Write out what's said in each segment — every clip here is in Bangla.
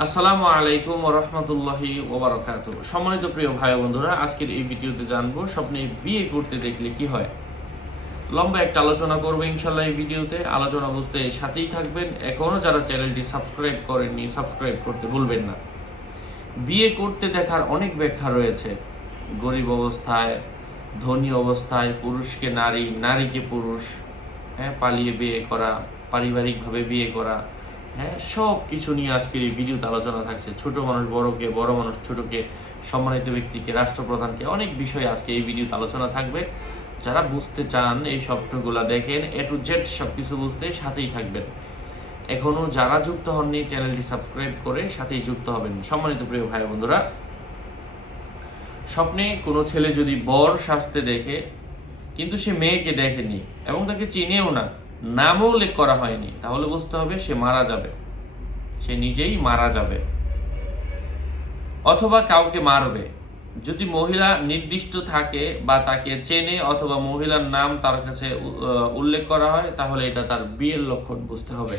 আসসালামু আলাইকুম ওয়া রাহমাতুল্লাহি ওয়া বারাকাতুহু। সম্মানিত প্রিয় ভাই বন্ধুরা, আজকের এই ভিডিওতে জানবো স্বপ্নে বিয়ে করতে দেখলে কি হয়। লম্বা একটা আলোচনা করবো ইনশাআল্লাহ এই ভিডিওতে। আলোচনা বুঝতে সাথেই থাকবেন। এখনো যারা চ্যানেলটি সাবস্ক্রাইব করেননি সাবস্ক্রাইব করতে ভুলবেন না। বিয়ে করতে দেখার অনেক ব্যাখ্যা রয়েছে। গরিব অবস্থায়, ধনী অবস্থায়, পুরুষকে নারী, নারীকে পুরুষ, পালিয়ে বিয়ে করা, পারিবারিকভাবে বিয়ে করা, সব কিছু নিয়ে আজকের এই ভিডিওতে আলোচনা থাকছে। ছোট মানুষ বড়কে, বড় মানুষ ছোটকে, সম্মানিত ব্যক্তিকে, রাষ্ট্রপ্রধানকে, অনেক বিষয় আজকে এই ভিডিওতে আলোচনা থাকবে। যারা বুঝতে চান এই স্বপ্নগুলা দেখেন, এ টু জেড সব কিছু বুঝতে সাথেই থাকবেন। এখনো যারা যুক্ত হননি চ্যানেলটি সাবস্ক্রাইব করে সাথেই যুক্ত হবেন। সম্মানিত প্রিয় ভাই বন্ধুরা, স্বপ্নে কোনো ছেলে যদি বর সাজতে দেখে কিন্তু সে মেয়েকে দেখেনি এবং তাকে চিনেও না, নামও উল্লেখ করা হয়নি, তাহলে বুঝতে হবে সে মারা যাবে, সে নিজেই মারা যাবে অথবা কাউকে মারবে। যদি মহিলা নির্দিষ্ট থাকে বা তাকে চেনে অথবা মহিলার নাম তার কাছে উল্লেখ করা হয়, তাহলে এটা তার বিয়ের লক্ষণ বুঝতে হবে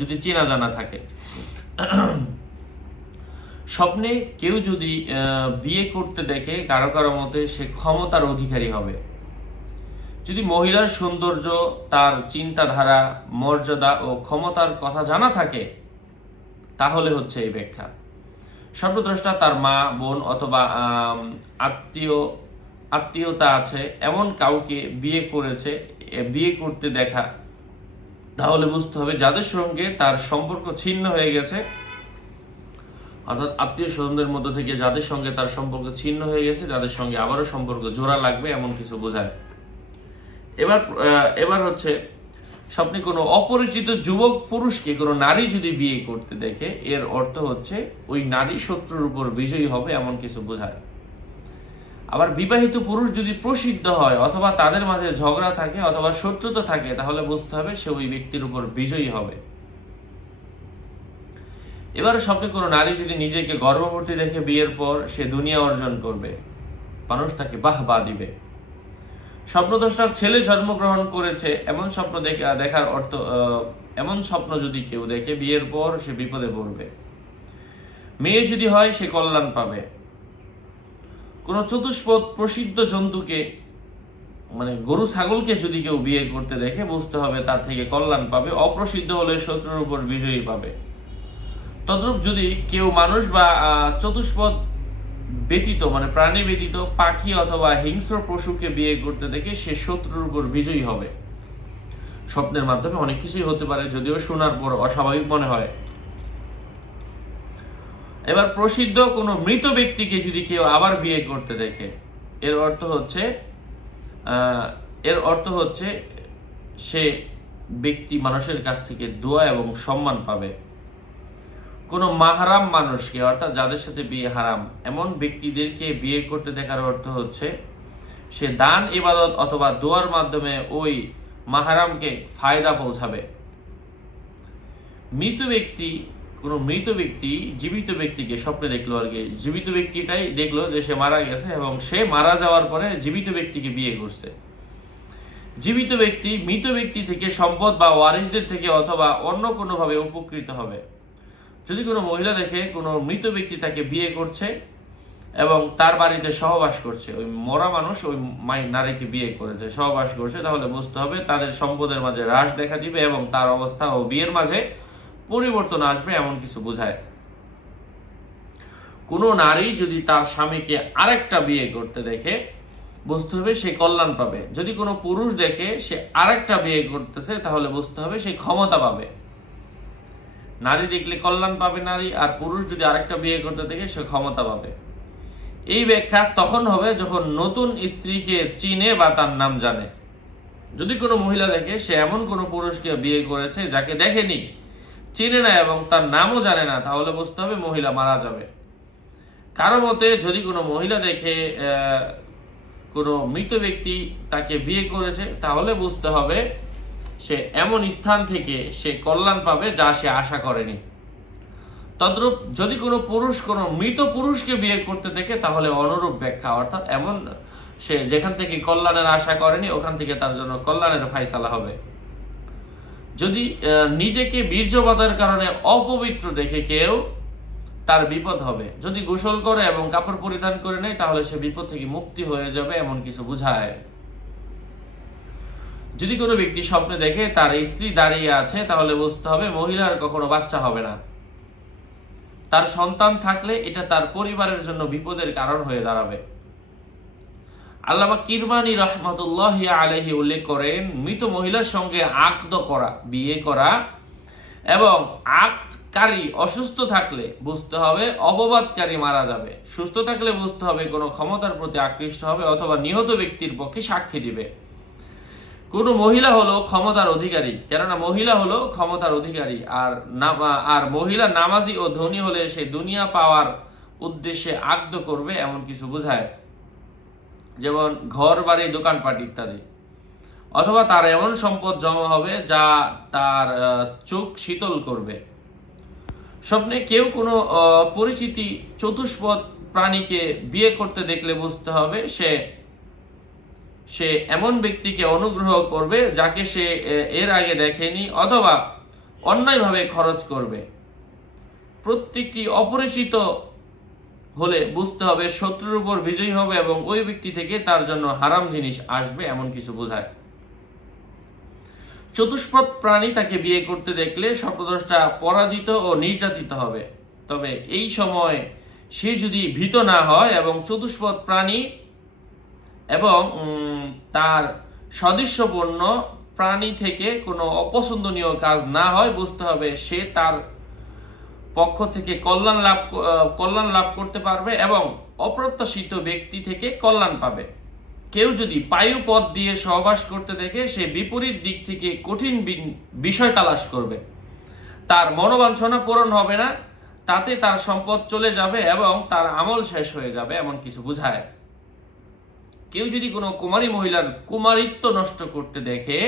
যদি চেনা জানা থাকে। স্বপ্নে কেউ যদি বিয়ে করতে দেখে কারো কারো মতে সে ক্ষমতার অধিকারী হবে। যদি মহিলার সৌন্দর্য, তার চিন্তাধারা, মর্যাদা ও ক্ষমতার কথা জানা থাকে, তাহলে হচ্ছে এই ব্যাখ্যা। স্বপ্নদ্রষ্টা তার মা, বোন অথবা আত্মীয়তা আছে এমন কাউকে বিয়ে করেছে, বিয়ে করতে দেখা, তাহলে বুঝতে হবে যাদের সঙ্গে তার সম্পর্ক ছিন্ন হয়ে গেছে, অর্থাৎ আত্মীয় স্বজনদের মধ্যে থেকে যাদের সঙ্গে তার সম্পর্ক ছিন্ন হয়ে গেছে, যাদের সঙ্গে আবারও সম্পর্ক জোড়া লাগবে, এমন কিছু বোঝায়। এবার হচ্ছে স্বপ্নে কোনো অপরিচিত যুবক পুরুষকে কোনো নারী যদি বিয়ে করতে দেখে, এর অর্থ হচ্ছে ওই নারী শত্রুর উপর বিজয়ী হবে, এমন কিছু বোঝায়। আবার বিবাহিত পুরুষ যদি প্রসিদ্ধ হয় অথবা তাদের মাঝে ঝগড়া থাকে অথবা শত্রুতা থাকে, তাহলে বুঝতে হবে সে ওই ব্যক্তির উপর বিজয়ী হবে। এবার স্বপ্নে কোনো নারী যদি নিজেকে গর্ভবতী দেখে বিয়ের পর সে দুনিয়া অর্জন করবে, মানুষ তাকে বাহবা দিবে। স্বপ্নদ্রষ্টার ছেলে জন্মগ্রহণ করেছে এমন স্বপ্ন দেখার অর্থ, এমন স্বপ্ন যদি কেউ দেখে বিয়ের পর সে বিপদে পড়বে। মেয়ে যদি হয় সে কল্যাণ পাবে। কোনো চতুষ্পদ প্রসিদ্ধ জন্তুকে, মানে গরু ছাগলকে যদি কেউ বিয়ে করতে দেখে, বুঝতে হবে তার থেকে কল্যাণ পাবে। অপ্রসিদ্ধ হলে শত্রুর উপর বিজয়ী পাবে। তদ্রূপ যদি কেউ মানুষ বা চতুষ্পদ ব্যতীত, মানে প্রাণী ব্যতীত পাখি অথবা হিংস্র পশুকে বিয়ে করতে দেখে সে শত্রুর উপর বিজয়ী হবে। স্বপ্নের মাধ্যমে অনেক কিছুই হতে পারে, যদিও শোনার পর অস্বাভাবিক মনে হয়। এবার প্রসিদ্ধ কোনো মৃত ব্যক্তিকে যদি কেউ আবার বিয়ে করতে দেখে, এর অর্থ হচ্ছে সে ব্যক্তি মানুষের কাছ থেকে দোয়া এবং সম্মান পাবে। কোনো মাহারাম মানুষকে, অর্থাৎ যাদের সাথে বিয়ে হারাম, এমন ব্যক্তিদেরকে বিয়ে করতে দেখার অর্থ হচ্ছে সে দান, ইবাদত অথবা দোয়ার মাধ্যমে ওই মাহারামকে ফায়দা পৌঁছাবে। কোনো মৃত ব্যক্তি জীবিত ব্যক্তিকে স্বপ্নে দেখলো, আর কি জীবিত ব্যক্তিটাই দেখলো যে সে মারা গেছে এবং সে মারা যাওয়ার পরে জীবিত ব্যক্তিকে বিয়ে করছে। জীবিত ব্যক্তি মৃত ব্যক্তি থেকে সম্পদ বা ওয়ারিসদের থেকে অথবা অন্য কোনোভাবে উপকৃত হবে। যদি কোনো মহিলা দেখে কোনো মৃত ব্যক্তি তাকে বিয়ে করছে এবং তার বাড়িতে সহবাস করছে, ওই মরা মানুষ ওই নারীকে বিয়ে করেছে, সহবাস করছে, তাহলে বুঝতে হবে তাদের সম্পদের মাঝে হ্রাস দেখা দিবে এবং তার অবস্থা ও বিয়ের মাঝে পরিবর্তন আসবে, এমন কিছু বোঝায়। কোনো নারী যদি তার স্বামীকে আরেকটা বিয়ে করতে দেখে, বুঝতে হবে সে কল্যাণ পাবে। যদি কোনো পুরুষ দেখে সে আরেকটা বিয়ে করতেছে, তাহলে বুঝতে হবে সে ক্ষমতা পাবে। নারী দেখলে কল্যাণ পাবে নারী, আর পুরুষ যদি আরেকটা বিয়ে করতে দেখে সে ক্ষমতা পাবে। এই ব্যাখ্যা তখন হবে যখন নতুন স্ত্রীকে চিনে বা তার নাম জানে। যদি কোনো মহিলা দেখে সে এমন কোনো পুরুষকে বিয়ে করেছে যাকে দেখেনি, চিনে না এবং তার নামও জানে না, তাহলে বুঝতে হবে মহিলা মারা যাবে। কারো মতে যদি কোনো মহিলা দেখে কোনো মৃত ব্যক্তি তাকে বিয়ে করেছে, তাহলে বুঝতে হবে সে এমন স্থান থেকে সে কল্যাণ পাবে যা সে আশা করেনি। তদ্রূপ যদি কোনো পুরুষ কোনো মৃত পুরুষকে বিয়ে করতে দেখে, তাহলে অনুরূপ ব্যাখ্যা, অর্থাৎ এমন সে যেখান থেকে কল্যাণের আশা করেনি ওখান থেকে তার জন্য কল্যাণের ফায়সালা হবে। যদি নিজেকে বীর্যপাতের কারণে অপবিত্র দেখে কেউ, তার বিপদ হবে। যদি গোসল করে এবং কাপড় পরিধান করে নেয় তাহলে সে বিপদ থেকে মুক্তি হয়ে যাবে, এমন কিছু বোঝায়। যদি কোনো ব্যক্তি স্বপ্নে দেখে তার স্ত্রী দাঁড়িয়ে আছে তাহলে বুঝতে হবে মহিলার কখনো বাচ্চা হবে না। তার সন্তান থাকলে এটা তার পরিবারের জন্য বিপদের কারণ হয়ে দাঁড়াবে। আল্লামা কিরমানি রহমতুল্লাহ আলাইহি উল্লেখ করেন, মৃত মহিলার সঙ্গে আকদ করা, বিয়ে করা এবং আকদকারী অসুস্থ থাকলে বুঝতে হবে অপবাদকারী মারা যাবে। সুস্থ থাকলে বুঝতে হবে কোনো ক্ষমতার প্রতি আকৃষ্ট হবে অথবা নিহত ব্যক্তির পক্ষে সাক্ষী দিবে। কোনো মহিলা হলো ক্ষমতার অধিকারী, কেননা মহিলা হলো ক্ষমতার অধিকারী। আর মহিলা নামাজি ও ধনী হলে সে দুনিয়া পাওয়ার উদ্দেশ্যে আকদ করবে, এমন কিছু বোঝায়। যেমন ঘর বাড়ি দোকানপাট ইত্যাদি। অথবা তার এমন সম্পদ জমা হবে যা তার চোখ শীতল করবে। স্বপ্নে কেউ কোনো পরিচিতি চতুষ্পদ প্রাণীকে বিয়ে করতে দেখলে বুঝতে হবে সে এমন ব্যক্তিকে অনুগ্রহ করবে যাকে সে এর আগে দেখেনি অথবা অন্যায়ভাবে খরচ করবে। প্রত্যেকটি অপরিচিত হলে বুঝতে হবে শত্রুর উপর বিজয়ী হবে এবং ওই ব্যক্তি থেকে তার জন্য হারাম জিনিস আসবে, এমন কিছু বোঝায়। চতুষ্পদ প্রাণী তাকে বিয়ে করতে দেখলে স্বপ্নদ্রষ্টা পরাজিত ও নির্যাতিত হবে। তবে এই সময় সে যদি ভীত না হয় এবং চতুষ্পদ প্রাণী এবং তার সদৃশ্যপূর্ণ প্রাণী থেকে কোনো অপছন্দনীয় কাজ না হয়, বুঝতে হবে সে তার পক্ষ থেকে কল্যাণ লাভ করতে পারবে এবং অপ্রত্যাশিত ব্যক্তি থেকে কল্যাণ পাবে। কেউ যদি পায়ু পথ দিয়ে সহবাস করতে দেখে সে বিপরীত দিক থেকে কঠিন বিষয় তালাশ করবে। তার মনোবাঞ্ছনা পূরণ হবে না, তাতে তার সম্পদ চলে যাবে এবং তার আমল শেষ হয়ে যাবে, এমন কিছু বোঝায়। কেউ যদি কোনো কুমারী মহিলার কুমারিত্ব নষ্ট করতে দেখে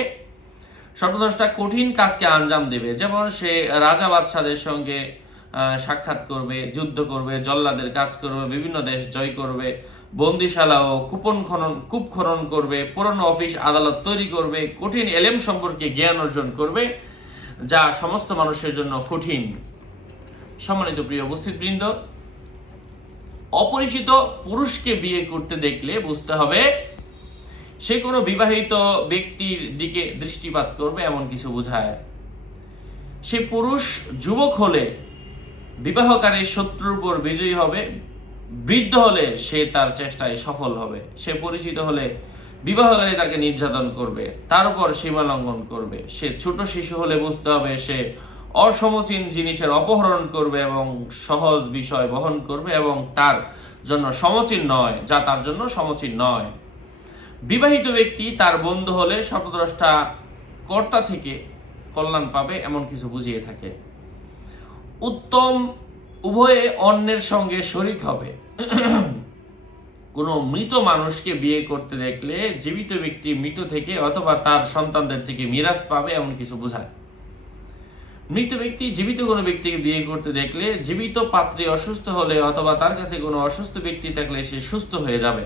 স্বপ্নদ্রষ্টা কঠিন কাজকে আঞ্জাম দেবে। যেমন সে রাজা বাদশাদের সঙ্গে সাক্ষাৎ করবে, যুদ্ধ করবে, জল্লাদের কাজ করবে, বিভিন্ন দেশ জয় করবে, বন্দিশালা ও কূপ খনন করবে, পুরনো অফিস আদালত তৈরি করবে, কঠিন এলেম সম্পর্কে জ্ঞান অর্জন করবে যা সমস্ত মানুষের জন্য কঠিন। সম্মানিত প্রিয় উপস্থিতবৃন্দ, অপরিচিত পুরুষকে বিয়ে করতে দেখলে বুঝতে হবে সে কোনো বিবাহিত ব্যক্তির দিকে দৃষ্টিপাত করবে, এমন কিছু বোঝায়। সে পুরুষ যুবক হলে বিবাহকারী শত্রুর উপর বিজয়ী হবে, বৃদ্ধ হলে সে তার চেষ্টায় সফল হবে। সে পরিচিত হলে বিবাহকারী তাকে নির্যাতন করবে, তার উপর সীমা লঙ্ঘন করবে। সে ছোট শিশু হলে বুঝতে হবে সে অসমীচীন জিনিসের অপহরণ করবে এবং সহজ বিষয় বহন করবে এবং তার জন্য সমীচীন নয়, যা তার জন্য সমীচীন নয়। বিবাহিত ব্যক্তি তার বন্ধু হলে স্বপ্নদ্রষ্টা কর্তা থেকে কল্যাণ পাবে, এমন কিছু বুঝিয়ে থাকে। উত্তম উভয়ে অন্যের সঙ্গে শরীক হবে। কোনো মৃত মানুষকে বিয়ে করতে দেখলে জীবিত ব্যক্তি মৃত থেকে অথবা তার সন্তানদের থেকে মিরাজ পাবে, এমন কিছু বোঝায়। মৃত ব্যক্তি জীবিত কোনো ব্যক্তিকে বিয়ে করতে দেখলে জীবিত পাত্রী অসুস্থ হলে অথবা তার কাছে কোনো অসুস্থ ব্যক্তি থাকলে সে সুস্থ হয়ে যাবে।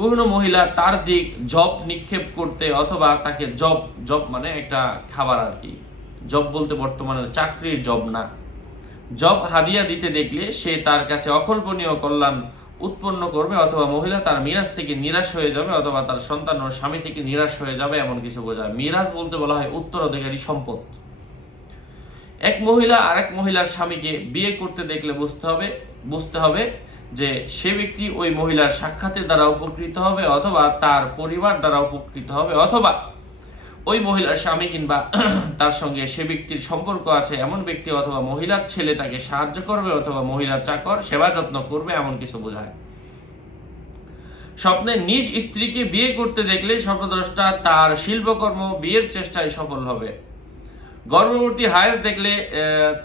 কোনো মহিলা তার দিক জব নিক্ষেপ করতে অথবা তাকে জব মানে একটা খাবার আর কি, জব বলতে বর্তমানে চাকরির জব না, জব হাদিয়া দিতে দেখলে সে তার কাছে অকল্পনীয় কল্যাণ উৎপন্ন করবে অথবা মহিলা তার মিরাজ থেকে নিরাশ হয়ে যাবে অথবা তার সন্তান ও স্বামী থেকে নিরাশ হয়ে যাবে, এমন কিছু বোঝায়। মিরাজ বলতে বলা হয় উত্তরাধিকারী সম্পদ। এক মহিলা আরেক মহিলার স্বামীকে বিয়ে করতে দেখলে বুঝতে হবে যে সে ব্যক্তি ওই মহিলার সাক্ষাতের দ্বারা উপকৃত হবে অথবা তার পরিবার দ্বারা উপকৃত হবে অথবা ওই মহিলার স্বামী কিংবা তার সঙ্গে সে ব্যক্তির সম্পর্ক আছে এমন ব্যক্তি অথবা মহিলার ছেলে তাকে সাহায্য করবে অথবা মহিলার চাকর সেবা যত্ন করবে, এমন কিছু বোঝায়। স্বপ্নে নিজ স্ত্রীকে বিয়ে করতে দেখলে স্বপ্নদ্রষ্টা তার শিল্পকর্ম বিয়ের চেষ্টায় সফল হবে। গর্ভবতী হায়েজ দেখলে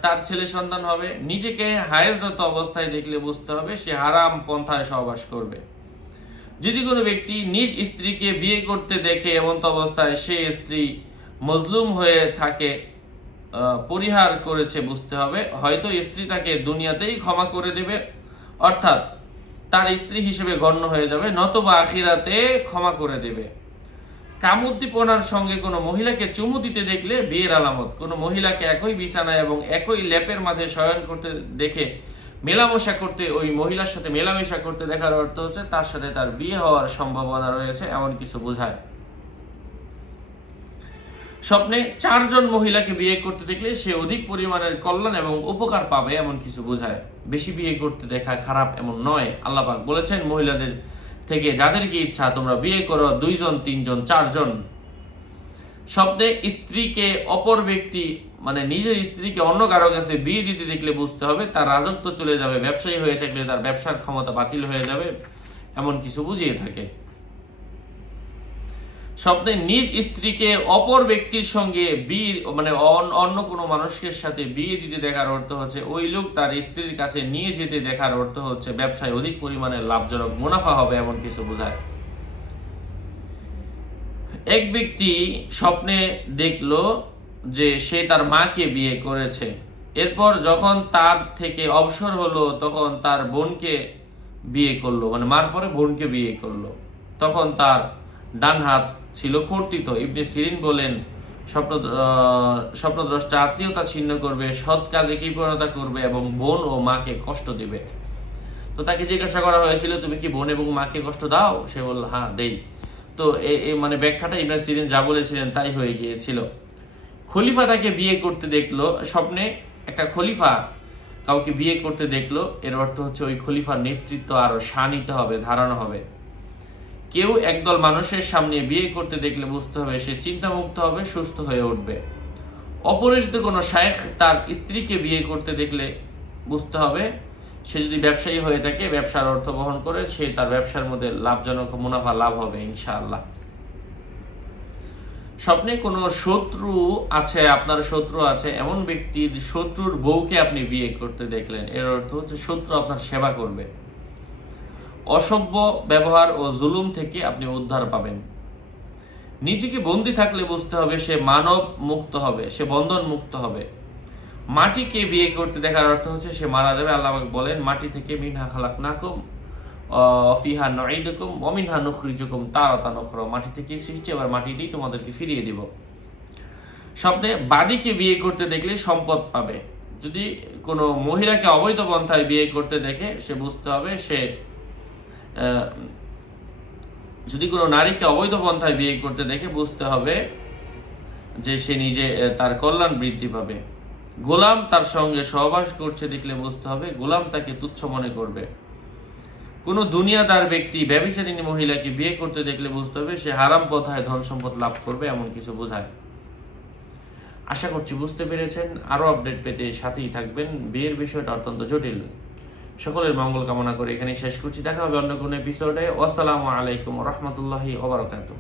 তার ছেলে সন্তান হবে। নিজেকে হায়েজরত অবস্থায় দেখলে বুঝতে হবে সে হারাম পন্থায় সহবাস করবে। যদি কোনো ব্যক্তি নিজ স্ত্রীকে বিয়ে করতে দেখে এমন অবস্থায় সে স্ত্রী মজলুম হয়ে থাকে পরিহার করেছে, বুঝতে হবে হয়তো স্ত্রী তাকে দুনিয়াতেই ক্ষমা করে দেবে অর্থাৎ তার স্ত্রী হিসেবে গণ্য হয়ে যাবে, নতুবা আখিরাতে ক্ষমা করে দেবে। কামোদ্দীপনার সঙ্গে কোনো মহিলাকে চুমু দিতে দেখলে বিয়ের আলামত। কোনো মহিলাকে একই বিছানায় এবং একই ল্যাপের মাঝে শয়ন করতে দেখে মেলামেশা করতে, ওই মহিলার সাথে মেলামেশা করতে দেখার অর্থ হচ্ছে তার সাথে তার বিয়ে হওয়ার সম্ভাবনা রয়েছে, এমন কিছু বোঝায়। স্বপ্নে 4 জন মহিলাকে বিয়ে করতে দেখলে সে অধিক পরিমাণের কল্যাণ এবং উপকার পাবে, এমন কিছু বোঝায়। বেশি বিয়ে করতে দেখা খারাপ এমন নয়। আল্লাহ পাক বলেছেন, মহিলাদের থেকে যাদেরকে ইচ্ছা তোমরা বিয়ে করো 2 জন 3 জন 4 জন। স্বপ্নে স্ত্রীকে অপর ব্যক্তি মানে নিজের স্ত্রীকে অন্য কারো কাছে বিয়ে দিতে দেখলে বুঝতে হবে তার রাজত্ব চলে যাবে, ব্যবসায়ী হয়ে থাকলে তার ব্যবসার ক্ষমতা বাতিল হয়ে যাবে, এমন কিছু বুঝিয়ে থাকে। স্বপ্নে নিজ স্ত্রীকে অপর ব্যক্তির সঙ্গে বিয়ে মানে অন্য কোনো মানুষের সাথে বিয়ে দিতে দেখার অর্থ হচ্ছে ওই লোক তার স্ত্রীর কাছে নিয়ে যেতে দেখার অর্থ হচ্ছে ব্যবসায় অধিক পরিমাণে লাভজনক মুনাফা হবে, এমন কিছু বোঝায়। এক ব্যক্তি স্বপ্নে দেখলো যে সে তার মাকে বিয়ে করেছে, এরপর যখন তার থেকে অবসর হলো তখন তার বোনকে বিয়ে করলো, মানে মার পরে বোনকে বিয়ে করলো, তখন তার ডান হাত ছিল কর্তৃত। ইবনে সিরিন বলেন, স্বপ্নদ্রষ্টা আত্মীয়তা ছিন্ন করবে, সৎ কাজে কৃপণতা করবে এবং বোন ও মাকে কষ্ট দিবে। তো তাকে জিজ্ঞাসা করা হয়েছিল, তুমি কি বোন এবং মাকে কষ্ট দাও? সে বলল, হ্যাঁ দেই। তো মানে ব্যাখ্যাটা ইবনে সিরিন যা বলেছিলেন তাই হয়ে গিয়েছিল। খলিফা তাকে বিয়ে করতে দেখলো, স্বপ্নে একটা খলিফা কাউকে বিয়ে করতে দেখলো, এর অর্থ হচ্ছে ওই খলিফার নেতৃত্ব আরো শানিত হবে, ধারণা হবে। কেউ একদল মানুষের সামনে বিয়ে করতে দেখলে বুঝতে হবে সে চিন্তামুক্ত হবে, সুস্থ হয়ে উঠবে। অপরিচিত কোনো শায়েখ তার স্ত্রীকে বিয়ে করতে দেখলে বুঝতে হবে সে যদি ব্যবসায়ী হয়ে থাকে, ব্যবসার অর্থ বহন করে, সে তার ব্যবসার মধ্যে লাভজনক মুনাফা লাভ হবে ইনশাআল্লাহ। স্বপ্নে কোনো শত্রু আছে, আপনার শত্রু আছে, এমন ব্যক্তির শত্রুর বউকে আপনি বিয়ে করতে দেখলেন, এর অর্থ হচ্ছে শত্রু আপনার সেবা করবে। অসভ্য ব্যবহার ও জুলুম থেকে আপনি উদ্ধার পাবেন। নিজেকে বন্দী থাকলে বুঝতে হবে সে মানব মুক্ত হবে, সে বন্ধন মুক্ত হবে। মাটিকে বিয়ে করতে দেখার অর্থ হচ্ছে সে মারা যাবে। আল্লাহ বলেন, মাটি থেকে মিনহা খালাকনাকুম ফিহা নুঈদুকুম ওয়া মিনহা নুখরিজুকুম তারাতান উখরা, মাটি থেকে সৃষ্টি, আবার মাটিতেই তোমাদেরকে ফিরিয়ে দিব। স্বপ্নে বাদীকে বিয়ে করতে দেখলে সম্পদ পাবে। যদি কোনো মহিলাকে অবৈধ পন্থায় বিয়ে করতে দেখে সে বুঝতে হবে সে যদি কোনো নারীকে অবৈধ পন্থায় বিয়ে করতে দেখে বুঝতে হবে যে সে নিজে তার কল্যাণ বৃদ্ধি পাবে। গোলাম তার সঙ্গে সহবাস করছে দেখলে বুঝতে হবে গোলাম তাকে তুচ্ছ মনে করবে। কোনো দুনিয়াদার ব্যক্তি ব্যভিচারিণী মহিলাকে বিয়ে করতে দেখলে বুঝতে হবে সে হারাম পথায় ধন সম্পদ লাভ করবে, এমন কিছু বোঝায়। আশা করছি বুঝতে পেরেছেন। আরো আপডেট পেতে সাথেই থাকবেন। বিয়ের বিষয়টা অত্যন্ত জটিল। সকলের মঙ্গল কামনা করে এখানে শেষ করছি। দেখা হবে অন্য কোনো এপিসোডে। আসসালামু আলাইকুম ওয়া রাহমাতুল্লাহি ওয়া বারাকাতুহু।